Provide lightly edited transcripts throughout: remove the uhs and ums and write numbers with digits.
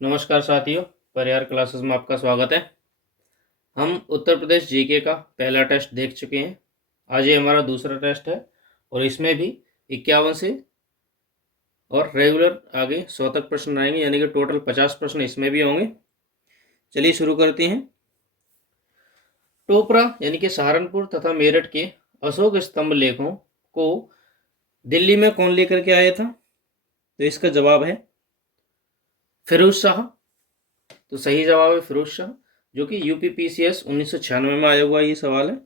नमस्कार साथियों, परिहार क्लासेस में आपका स्वागत है। हम उत्तर प्रदेश जीके का पहला टेस्ट देख चुके हैं। आज ये हमारा दूसरा टेस्ट है और इसमें भी 51 से और रेगुलर आगे 100 तक प्रश्न आएंगे, यानी कि टोटल 50 प्रश्न इसमें भी होंगे। चलिए शुरू करते हैं। टोपरा यानी कि सहारनपुर तथा मेरठ के अशोक स्तंभ लेखों को दिल्ली में कौन लेकर के आया था? तो इसका जवाब है फिरोज शाह। तो सही जवाब है फिरोज शाह, जो कि यूपीपीसीएस 1996 में आया हुआ ये सवाल है।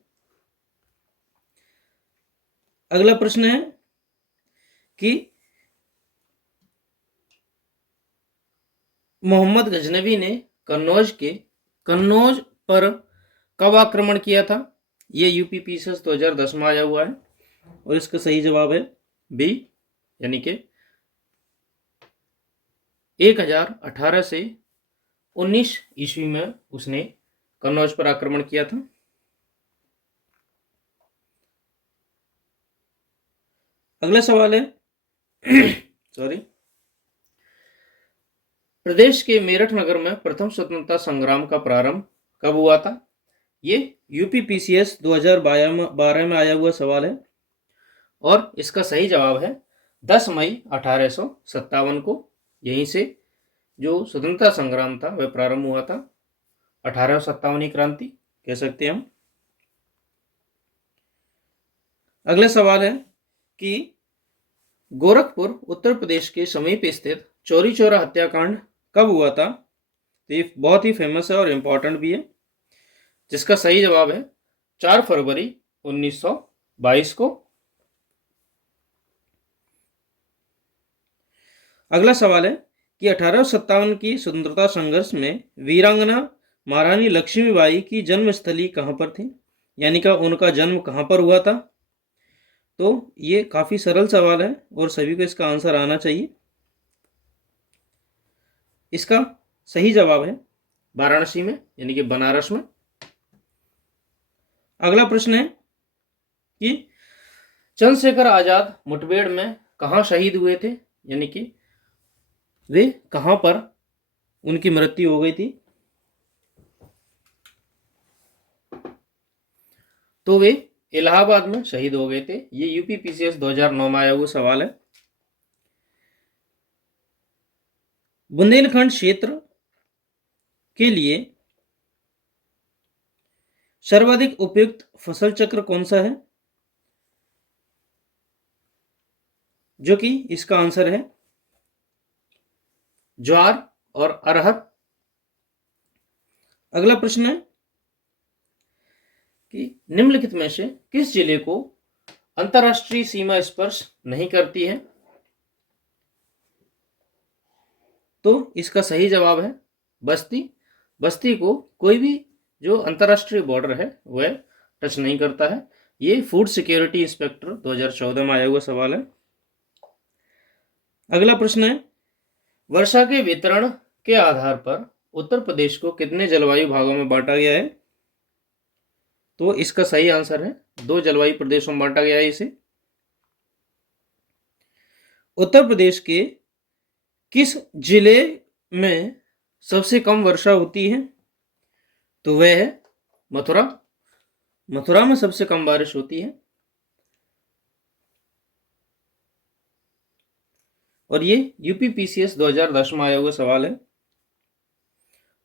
अगला प्रश्न है कि मोहम्मद गजनवी ने कन्नौज पर कब आक्रमण किया था? ये यूपीपीसीएस 2010 में आया हुआ है और इसका सही जवाब है बी, यानी कि 1018 से 19 ईस्वी में उसने कन्नौज पर आक्रमण किया था। अगला सवाल है सॉरी, प्रदेश के मेरठ नगर में प्रथम स्वतंत्रता संग्राम का प्रारंभ कब हुआ था? ये यूपीपीसीएस 2012 में आया हुआ सवाल है और इसका सही जवाब है 10 मई 1857 को। यहीं से जो स्वतंत्रता संग्राम था वह प्रारंभ हुआ था। 1857 क्रांति कह सकते हैं हम। अगला सवाल है कि गोरखपुर उत्तर प्रदेश के समीप स्थित चौरी चौरा हत्याकांड कब हुआ था? तो ये बहुत ही फेमस है और इम्पोर्टेंट भी है, जिसका सही जवाब है 4 फरवरी 1922 को। अगला सवाल है कि 1857 की स्वतंत्रता संघर्ष में वीरांगना महारानी लक्ष्मीबाई की जन्मस्थली कहां पर थी, यानी कि उनका जन्म कहां पर हुआ था? तो ये काफी सरल सवाल है और सभी को इसका आंसर आना चाहिए। इसका सही जवाब है वाराणसी में, यानी कि बनारस में। अगला प्रश्न है कि चंद्रशेखर आजाद मुठभेड़ में कहां शहीद हुए थे, यानी कि वे कहां पर उनकी मृत्यु हो गई थी? तो वे इलाहाबाद में शहीद हो गए थे। ये यूपीपीसीएस 2009 में आया हुआ सवाल है। बुंदेलखंड क्षेत्र के लिए सर्वाधिक उपयुक्त फसल चक्र कौन सा है? जो कि इसका आंसर है ज्वार और अरहर। अगला प्रश्न है कि निम्नलिखित में से किस जिले को अंतरराष्ट्रीय सीमा स्पर्श नहीं करती है? तो इसका सही जवाब है बस्ती। बस्ती को कोई भी जो अंतरराष्ट्रीय बॉर्डर है वह टच नहीं करता है। ये फूड सिक्योरिटी इंस्पेक्टर 2014 में आया हुआ सवाल है। अगला प्रश्न है वर्षा के वितरण के आधार पर उत्तर प्रदेश को कितने जलवायु भागों में बांटा गया है? तो इसका सही आंसर है 2 जलवायु प्रदेशों में बांटा गया है इसे। उत्तर प्रदेश के किस जिले में सबसे कम वर्षा होती है? तो वह है मथुरा। मथुरा में सबसे कम बारिश होती है और ये यूपीपीसीएस 2010 में आया हुआ सवाल है।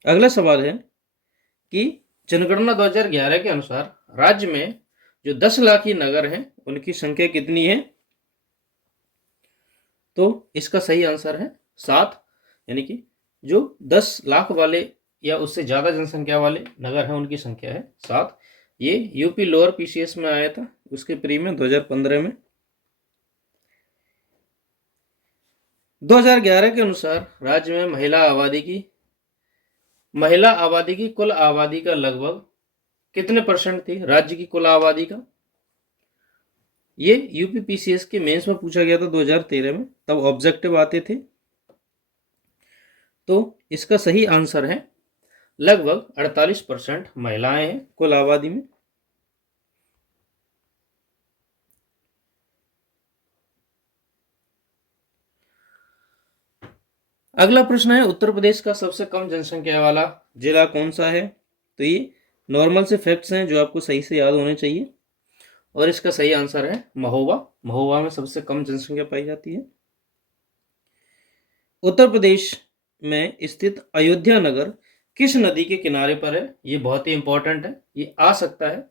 अगला सवाल है कि जनगणना 2011 के अनुसार राज्य में जो 10 लाख की नगर हैं उनकी संख्या कितनी है? तो इसका सही आंसर है 7, यानी कि जो 10 लाख वाले या उससे ज्यादा जनसंख्या वाले नगर हैं उनकी संख्या है 7। ये यूपी लोअर पीसीएस में आया था उसके प्री में 2015 में। 2011 के अनुसार राज्य में महिला आबादी की कुल आबादी का लगभग कितने परसेंट थी राज्य की कुल आबादी का? ये यूपीपीसीएस के मेंस में पूछा गया था 2013 में, तब ऑब्जेक्टिव आते थे। तो इसका सही आंसर है लगभग 48% महिलाएं हैं कुल आबादी में। अगला प्रश्न है, उत्तर प्रदेश का सबसे कम जनसंख्या वाला जिला कौन सा है? तो ये नॉर्मल से फैक्ट्स हैं जो आपको सही से याद होने चाहिए, और इसका सही आंसर है महोबा। महोबा में सबसे कम जनसंख्या पाई जाती है। उत्तर प्रदेश में स्थित अयोध्या नगर किस नदी के किनारे पर है? ये बहुत ही इंपॉर्टेंट है, ये आ सकता है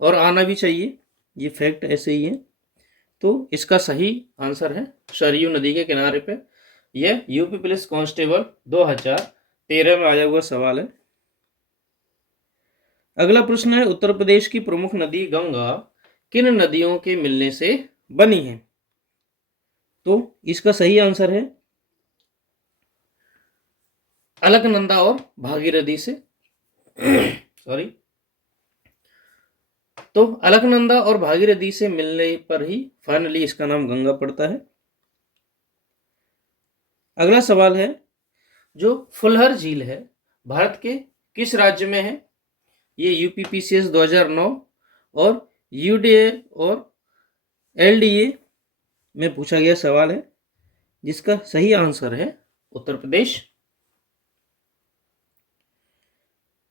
और आना भी चाहिए, ये फैक्ट ऐसे ही है। तो इसका सही आंसर है सरयू नदी के किनारे पे। यह यूपी पुलिस कांस्टेबल 2013 में आया हुआ सवाल है। अगला प्रश्न है, उत्तर प्रदेश की प्रमुख नदी गंगा किन नदियों के मिलने से बनी है? तो इसका सही आंसर है अलकनंदा और भागीरथी से। सॉरी। तो अलकनंदा और भागीरथी से मिलने पर ही फाइनली इसका नाम गंगा पड़ता है। अगला सवाल है, जो फुलहर झील है भारत के किस राज्य में है? ये यूपीपीसीएस 2009 और यूडीए और एलडीए में पूछा गया सवाल है, जिसका सही आंसर है उत्तर प्रदेश।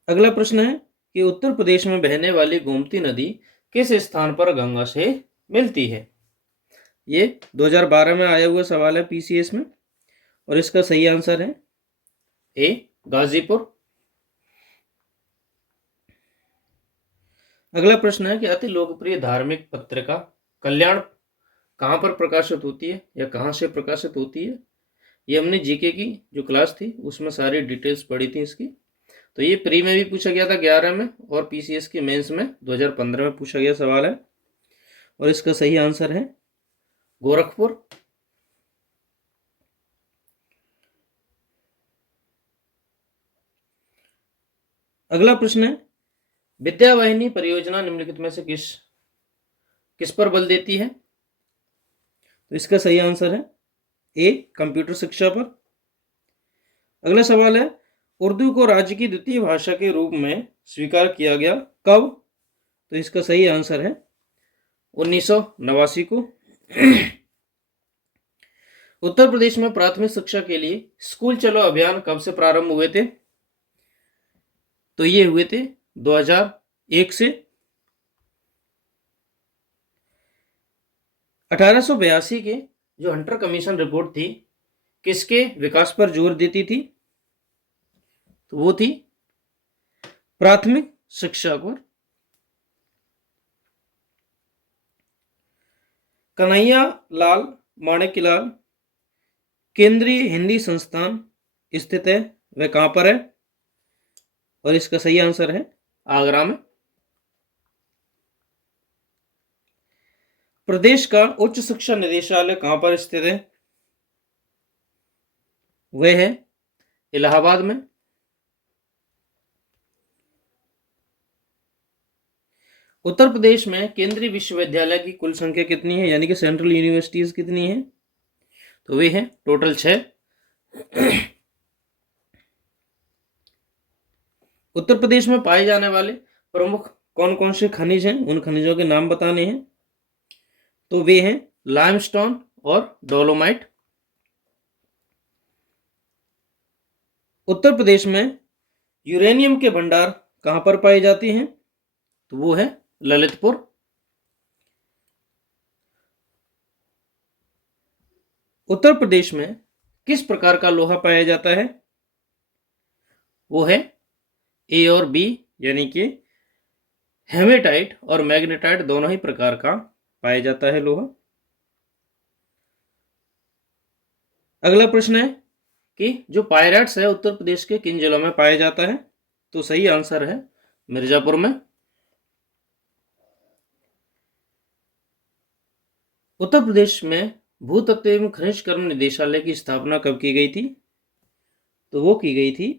अगला प्रश्न है कि उत्तर प्रदेश में बहने वाली गोमती नदी किस स्थान पर गंगा से मिलती है? ये 2012 में आया हुआ सवाल है पीसीएस में, और इसका सही आंसर है ए गाजीपुर। अगला प्रश्न है कि अति लोकप्रिय धार्मिक पत्रिका कल्याण कहाँ पर प्रकाशित होती है या कहाँ से प्रकाशित होती है? ये हमने जीके की जो क्लास थी उसमें सारी डिटेल्स पढ़ी थी इसकी। तो ये प्री में भी पूछा गया था 11 में, और पीसीएस की मेंस में 2015 में पूछा गया सवाल है, और इसका सही आंसर है गोरखपुर। अगला प्रश्न है, विद्यावाहिनी परियोजना निम्नलिखित में से किस किस पर बल देती है? तो इसका सही आंसर है ए कंप्यूटर शिक्षा पर। अगला सवाल है, उर्दू को राज्य की द्वितीय भाषा के रूप में स्वीकार किया गया कब? तो इसका सही आंसर है 1989 को। उत्तर प्रदेश में प्राथमिक शिक्षा के लिए स्कूल चलो अभियान कब से प्रारंभ हुए थे? तो ये हुए थे 2001 से। 1882 के जो हंटर कमीशन रिपोर्ट थी किसके विकास पर जोर देती थी? तो वो थी प्राथमिक शिक्षा पर। कन्हैया लाल माणिक्यलाल केंद्रीय हिंदी संस्थान स्थित है, वह कहां पर है? और इसका सही आंसर है आगरा में। प्रदेश का उच्च शिक्षा निदेशालय कहां पर स्थित है? वह है इलाहाबाद में। उत्तर प्रदेश में केंद्रीय विश्वविद्यालय की कुल संख्या कितनी है, यानी कि सेंट्रल यूनिवर्सिटीज कितनी है? तो वे है टोटल 6। उत्तर प्रदेश में पाए जाने वाले प्रमुख कौन कौन से खनिज हैं, उन खनिजों के नाम बताने हैं। तो वे हैं लाइमस्टोन और डोलोमाइट। उत्तर प्रदेश में यूरेनियम के भंडार कहां पर पाए जाते हैं? तो वो है ललितपुर। उत्तर प्रदेश में किस प्रकार का लोहा पाया जाता है? वो है ए और बी, यानी कि हेमेटाइट और मैग्नेटाइट दोनों ही प्रकार का पाया जाता है लोहा। अगला प्रश्न है कि जो पायरेट्स है उत्तर प्रदेश के किन जिलों में पाया जाता है? तो सही आंसर है मिर्जापुर में। उत्तर प्रदेश में भूतत्व एवं खनिज कर्म निदेशालय की स्थापना कब की गई थी? तो वो की गई थी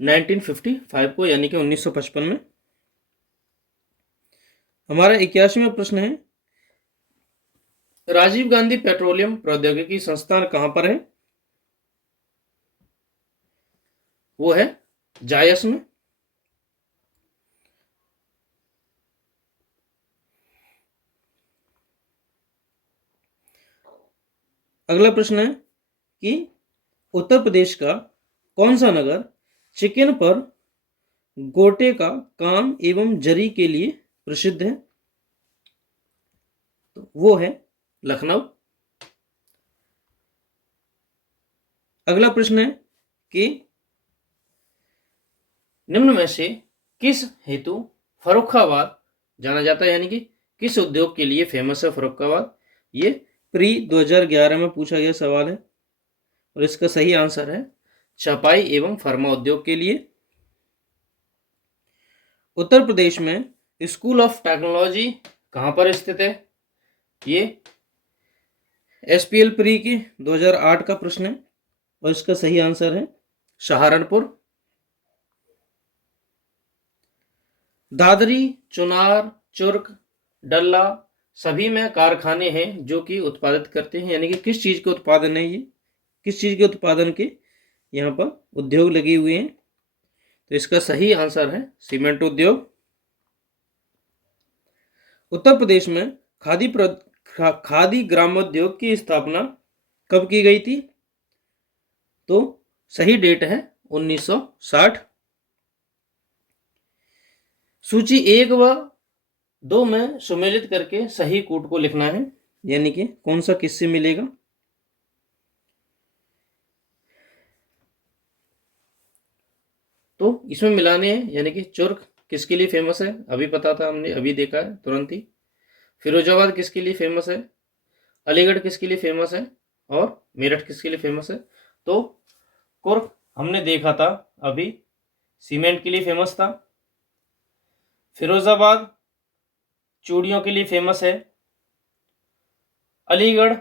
1955 को, यानी कि 1955 में। हमारा 81वां प्रश्न है, राजीव गांधी पेट्रोलियम प्रौद्योगिकी संस्थान कहां पर है? वो है जायस में। अगला प्रश्न है कि उत्तर प्रदेश का कौन सा नगर चिकन पर गोटे का काम एवं जरी के लिए प्रसिद्ध है? तो वो है लखनऊ। अगला प्रश्न है कि निम्न में से किस हेतु फर्रुखाबाद जाना जाता है, यानी कि किस उद्योग के लिए फेमस है फर्रुखाबाद? ये प्री 2011 में पूछा गया सवाल है और इसका सही आंसर है छपाई एवं फार्मा उद्योग के लिए। उत्तर प्रदेश में स्कूल ऑफ टेक्नोलॉजी कहाँ पर स्थित है? ये एसपीएल प्री की 2008 का प्रश्न है और इसका सही आंसर है सहारनपुर। दादरी, चुनार, चुर्क, डल्ला सभी में कारखाने हैं जो कि उत्पादित करते हैं, यानी कि किस चीज के उत्पादन है, ये किस चीज के उत्पादन के यहाँ पर उद्योग लगे हुए हैं? तो इसका सही आंसर है सीमेंट उद्योग। उत्तर प्रदेश में खादी ग्रामोद्योग की स्थापना कब की गई थी? तो सही डेट है 1960। सूची 1 व 2 में सुमेलित करके सही कूट को लिखना है, यानी कि कौन सा किससे मिलेगा? तो इसमें मिलाने हैं, यानी कि चुर्क किसके लिए फेमस है? अभी पता था, हमने अभी देखा है तुरंत ही। फिरोजाबाद किसके लिए फेमस है? अलीगढ़ किसके लिए फेमस है? और मेरठ किसके लिए फेमस है? तो कुर्क हमने देखा था अभी, सीमेंट के लिए फेमस था। फिरोजाबाद चूड़ियों के लिए फेमस है। अलीगढ़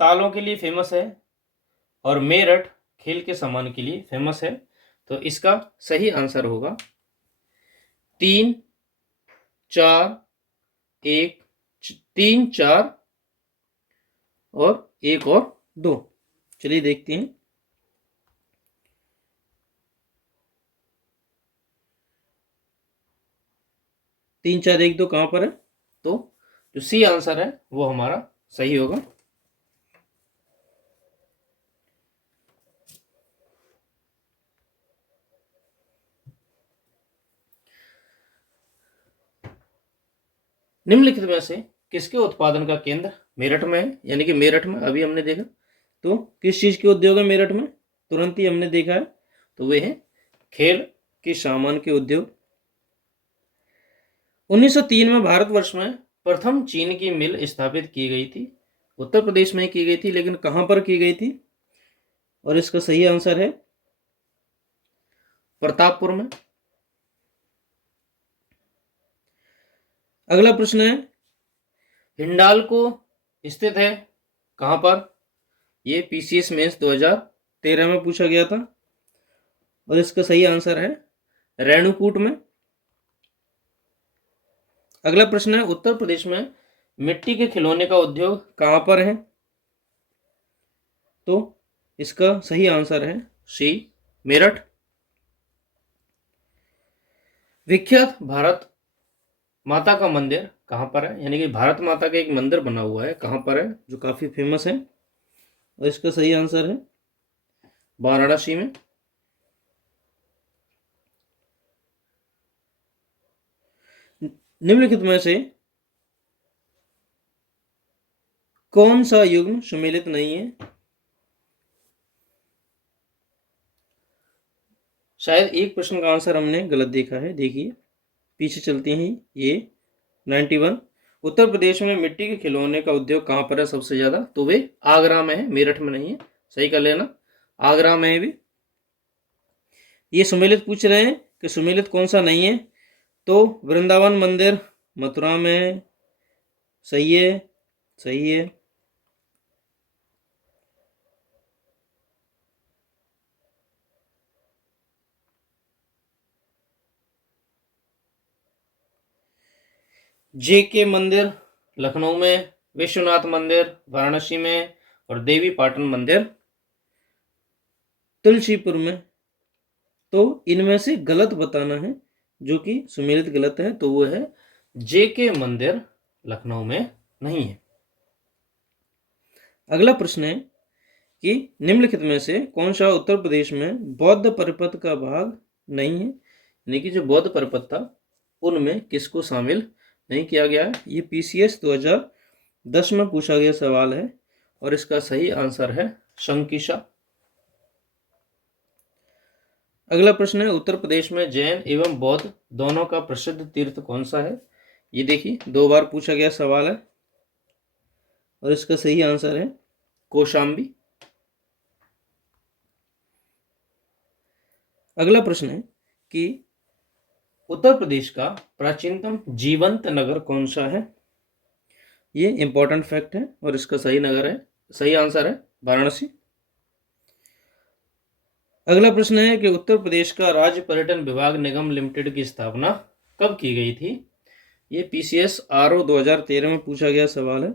तालों के लिए फेमस है और मेरठ खेल के सामान के लिए फेमस है। तो इसका सही आंसर होगा 3, 4, 1, 3, 4 और 1 और 2। चलिए देखते हैं। तीन, चार, 1, 2 कहां पर है? तो जो सी आंसर है वो हमारा सही होगा। निम्नलिखित में से किसके उत्पादन का केंद्र मेरठ में है? यानी कि मेरठ में अभी हमने देखा, तो किस चीज के उद्योग है मेरठ में? तुरंत ही हमने देखा है, तो वे है खेल के सामान के उद्योग। 1903 में भारतवर्ष में प्रथम चीन की मिल स्थापित की गई थी। उत्तर प्रदेश में की गई थी, लेकिन कहां पर की गई थी? और इसका सही आंसर है प्रतापपुर में। अगला प्रश्न है हिंडाल्को स्थित है कहां पर? ये पीसीएस मेंस 2013 में पूछा गया था और इसका सही आंसर है रेणुकूट में। अगला प्रश्न है उत्तर प्रदेश में मिट्टी के खिलौने का उद्योग कहां पर है? तो इसका सही आंसर है सी मेरठ। विख्यात भारत माता का मंदिर कहां पर है? यानी कि भारत माता का एक मंदिर बना हुआ है, कहां पर है, जो काफी फेमस है? और इसका सही आंसर है वाराणसी में। निम्नलिखित में से कौन सा युग्म सुमेलित नहीं है? शायद एक प्रश्न का आंसर हमने गलत देखा है, देखिए पीछे चलते हैं। ये 91 उत्तर प्रदेश में मिट्टी के खिलौने का उद्योग कहां पर है सबसे ज्यादा? तो वे आगरा में है, मेरठ में नहीं है, सही कर लेना, आगरा में है भी। ये सुमेलित पूछ रहे हैं कि सुमेलित कौन सा नहीं है? तो वृंदावन मंदिर मथुरा में, सही है, सही है। जेके मंदिर लखनऊ में, विश्वनाथ मंदिर वाराणसी में और देवी पाटन मंदिर तुलसीपुर में। तो इनमें से गलत बताना है, जो कि सुमेलित गलत है, तो वो है जेके मंदिर लखनऊ में नहीं है। अगला प्रश्न है कि निम्नलिखित में से कौन सा उत्तर प्रदेश में बौद्ध परिपथ का भाग नहीं है, यानी कि जो बौद्ध परिपथ था उनमें किसको शामिल नहीं किया गया है। ये PCS 2010 में पूछा गया सवाल है और इसका सही आंसर है शंकिशा। अगला प्रश्न है, उत्तर प्रदेश में जैन एवं बौद्ध दोनों का प्रसिद्ध तीर्थ कौन सा है। ये देखिए 2 बार पूछा गया सवाल है और इसका सही आंसर है कौशाम्बी। अगला प्रश्न है कि उत्तर प्रदेश का प्राचीनतम जीवंत नगर कौन सा है। ये इंपॉर्टेंट फैक्ट है और इसका सही आंसर है वाराणसी। अगला प्रश्न है कि उत्तर प्रदेश का राज्य पर्यटन विभाग निगम लिमिटेड की स्थापना कब की गई थी। ये PCS RO 2013 में पूछा गया सवाल है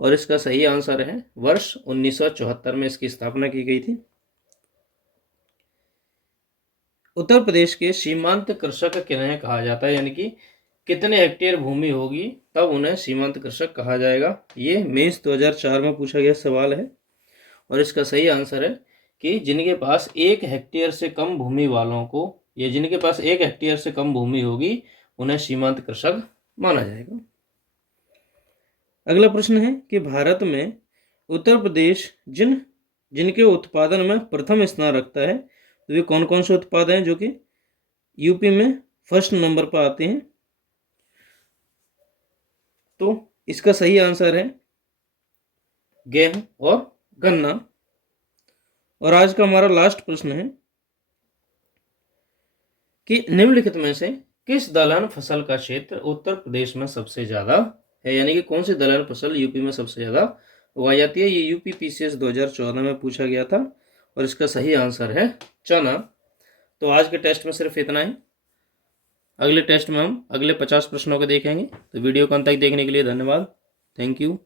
और इसका सही आंसर है वर्ष 1974 में इसकी स्थापना की गई थी। उत्तर प्रदेश के सीमांत कृषक किन्हें कहा जाता है, यानी कि कितने हेक्टेयर भूमि होगी तब उन्हें सीमांत कृषक कहा जाएगा। ये मेंस 2004 में पूछा गया सवाल है और इसका सही आंसर है कि जिनके पास 1 हेक्टेयर से कम भूमि वालों को, या जिनके पास 1 हेक्टेयर से कम भूमि होगी उन्हें सीमांत कृषक माना जाएगा। अगला प्रश्न है कि भारत में उत्तर प्रदेश जिनके उत्पादन में प्रथम स्थान रखता है, तो वे कौन कौन से उत्पाद हैं जो कि यूपी में फर्स्ट नंबर पर आते हैं। तो इसका सही आंसर है गेहूं और गन्ना। और आज का हमारा लास्ट प्रश्न है कि निम्नलिखित में से किस दलहन फसल का क्षेत्र उत्तर प्रदेश में सबसे ज्यादा है, यानी कि कौन सी दलहन फसल यूपी में सबसे ज्यादा उगाई जाती है। ये UP PCS 2014 में पूछा गया था और इसका सही आंसर है चना। तो आज के टेस्ट में सिर्फ इतना ही। अगले टेस्ट में हम अगले 50 प्रश्नों को देखेंगे। तो वीडियो को अंत तक देखने के लिए धन्यवाद। Thank you.